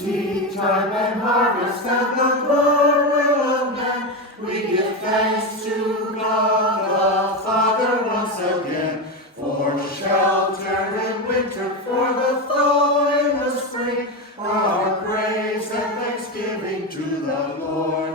seed time and harvest and the glory of man, we give thanks to God the Father once again, for shelter in winter, for the thaw in the spring, our praise and thanksgiving to the Lord.